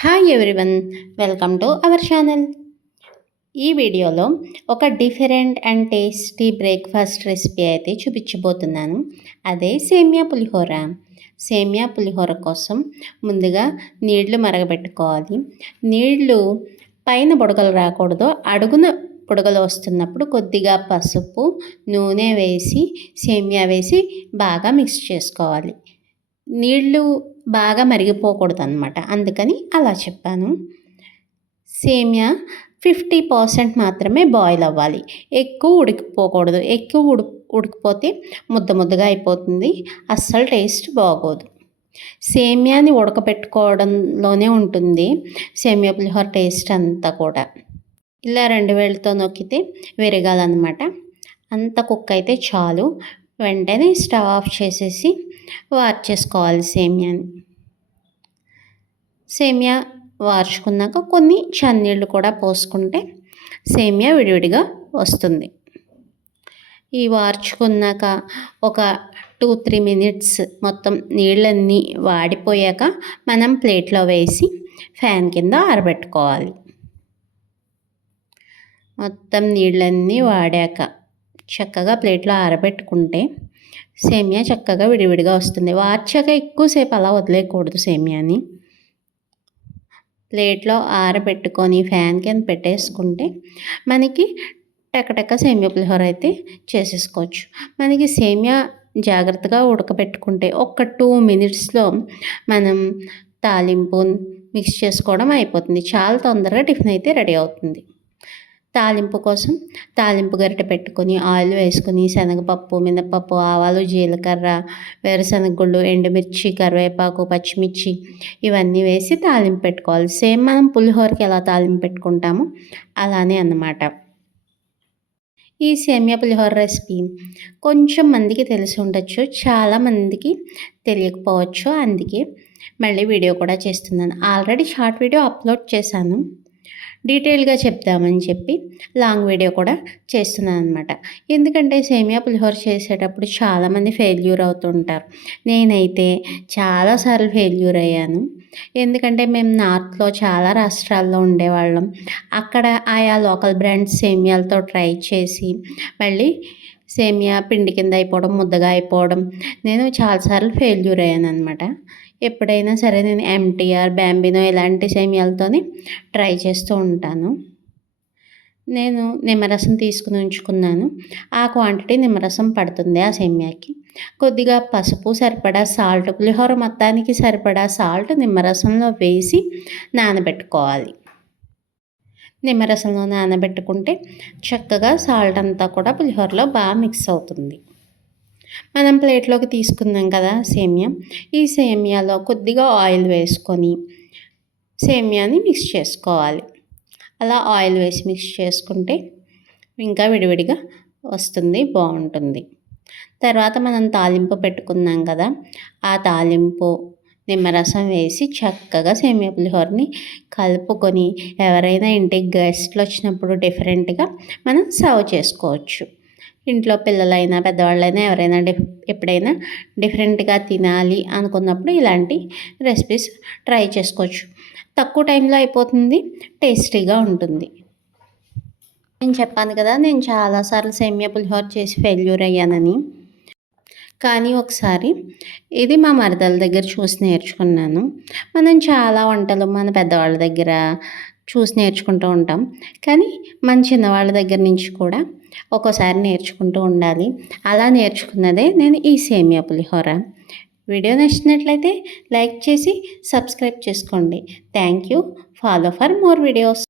Hi everyone, welcome to our channel. ఈ వీడియోలో ఒక different and tasty breakfast recipe అయితే చూపించబోతున్నాను. అదే సేమియా పులిహోర. సేమియా పులిహోర కోసం ముందుగా నీళ్లు మరగబెట్టుకోవాలి. నీళ్లు పైన బుడగలు రాకూడదు, అడుగున బుడగలు వస్తున్నప్పుడు కొద్దిగా పసుపు, నూనె వేసి సేమియా వేసి బాగా మిక్స్ చేసుకోవాలి. నీళ్ళు బాగా మరిగిపోకూడదు అనమాట, అందుకని అలా చెప్పాను. సేమియా 50% మాత్రమే బాయిల్ అవ్వాలి, ఎక్కువ ఉడికిపోకూడదు. ఎక్కువ ఉడికిపోతే ముద్ద ముద్దగా అయిపోతుంది, అస్సలు టేస్ట్ బాగోదు. సేమియాని ఉడకపెట్టుకోవడంలోనే ఉంటుంది సేమియా పులిహోర టేస్ట్ అంతా కూడా. ఇలా 2 వేళ్ళతో నొక్కితే విరగాలన్నమాట. అంత కుక్ అయితే చాలు. వెంటనే స్టవ్ ఆఫ్ చేసేసి వార్చేసుకోవాలి సేమియాని. సేమియా వార్చుకున్నాక కొన్ని చన్నీళ్ళు కూడా పోసుకుంటే సేమియా విడివిడిగా వస్తుంది. ఈ వార్చుకున్నాక ఒక 2-3 మినిట్స్ మొత్తం నీళ్ళన్నీ వాడిపోయాక మనం ప్లేట్లో వేసి ఫ్యాన్ కింద ఆరబెట్టుకోవాలి. మొత్తం నీళ్ళన్నీ వాడాక చక్కగా ప్లేట్లో ఆరబెట్టుకుంటే సేమియా చక్కగా విడివిడిగా వస్తుంది. వార్చాక ఎక్కువసేపు అలా వదిలేయకూడదు సేమియాని. ప్లేట్లో ఆరబెట్టుకొని ఫ్యాన్ కింద పెట్టేసుకుంటే మనకి టకటక సేమియా పులిహోర అయితే చేసేసుకోవచ్చు. మనకి సేమియా జాగ్రత్తగా ఉడకబెట్టుకుంటే ఒక 2 మినిట్స్లో మనం తాలింపు మిక్స్ చేసుకోవడం అయిపోతుంది. చాలా తొందరగా టిఫిన్ అయితే రెడీ అవుతుంది. తాలింపు కోసం తాలింపు గరిటె పెట్టుకొని ఆయిల్ వేసుకొని శనగపప్పు, మినపప్పు, ఆవాలు, జీలకర్ర, వేరుశనగ గుళ్ళు, ఎండుమిర్చి, కరివేపాకు, పచ్చిమిర్చి ఇవన్నీ వేసి తాలింపు పెట్టుకోవాలి. సేమ్ మనం పులిహోరకి ఎలా తాలింపు పెట్టుకుంటామో అలానే అన్నమాట. ఈ సేమియా పులిహోర రెసిపీ కొంచెం మందికి తెలిసి ఉండొచ్చు, చాలామందికి తెలియకపోవచ్చు. అందుకే మళ్ళీ వీడియో కూడా చేస్తున్నాను. ఆల్రెడీ షార్ట్ వీడియో అప్లోడ్ చేశాను, డీటెయిల్గా చెప్దామని చెప్పి లాంగ్ వీడియో కూడా చేస్తున్నాను అనమాట. ఎందుకంటే సేమియా పులిహోర చేసేటప్పుడు చాలామంది ఫెయిల్యూర్ అవుతుంటారు. నేనైతే చాలాసార్లు ఫెయిల్యూర్ అయ్యాను. ఎందుకంటే మేము నార్త్లో చాలా రాష్ట్రాల్లో ఉండేవాళ్ళం. అక్కడ ఆయా లోకల్ బ్రాండ్స్ సేమియాలతో ట్రై చేసి మళ్ళీ సేమియా పిండి కింద అయిపోవడం, ముద్దగా అయిపోవడం, నేను చాలాసార్లు ఫెయిల్యూర్ అయ్యాను అనమాట. ఎప్పుడైనా సరే నేను ఎంటీఆర్, బ్యాంబినో ఇలాంటి సేమియాలతోనే ట్రై చేస్తూ ఉంటాను. నేను నిమ్మరసం తీసుకుని ఉంచుకున్నాను. ఆ క్వాంటిటీ నిమ్మరసం పడుతుంది ఆ సేమియాకి. కొద్దిగా పసుపు, సరిపడా సాల్ట్, పులిహోర మొత్తానికి సరిపడా సాల్ట్ నిమ్మరసంలో వేసి నానబెట్టుకోవాలి. నిమ్మరసంలో నానబెట్టుకుంటే చక్కగా సాల్ట్ అంతా కూడా పులిహోరలో బాగా మిక్స్ అవుతుంది. మనం ప్లేట్లోకి తీసుకున్నాం కదా సేమియా, ఈ సేమియాలో కొద్దిగా ఆయిల్ వేసుకొని సేమియాని మిక్స్ చేసుకోవాలి. అలా ఆయిల్ వేసి మిక్స్ చేసుకుంటే ఇంకా విడివిడిగా వస్తుంది, బాగుంటుంది. తర్వాత మనం తాలింపు పెట్టుకున్నాం కదా, ఆ తాలింపు నిమ్మరసం వేసి చక్కగా సేమియా పులిహోరని కలుపుకొని ఎవరైనా ఇంటికి గెస్ట్లు వచ్చినప్పుడు డిఫరెంట్గా మనం సర్వ్ చేసుకోవచ్చు. ఇంట్లో పిల్లలైనా పెద్దవాళ్ళైనా ఎవరైనా ఎప్పుడైనా డిఫరెంట్గా తినాలి అనుకున్నప్పుడు ఇలాంటి రెసిపీస్ ట్రై చేసుకోవచ్చు. తక్కువ టైంలో అయిపోతుంది, టేస్టీగా ఉంటుంది. నేను చెప్పాను కదా, నేను చాలాసార్లు సేమియా పులిహోర చేసి ఫెయిల్యూర్ అయ్యానని. కానీ ఒకసారి ఇది మా మరదల దగ్గర చూసి నేర్చుకున్నాను. మనం చాలా వంటలు మన పెద్దవాళ్ళ దగ్గర చూసి నేర్చుకుంటూ ఉంటాం, కానీ మన చిన్నవాళ్ళ దగ్గర నుంచి కూడా ఒక్కోసారి నేర్చుకుంటూ ఉండాలి. అలా నేర్చుకున్నదే నేను ఈ సేమియా పులిహోర. వీడియో నచ్చినట్లయితే లైక్ చేసి సబ్స్క్రైబ్ చేసుకోండి. Thank you. Follow for more videos.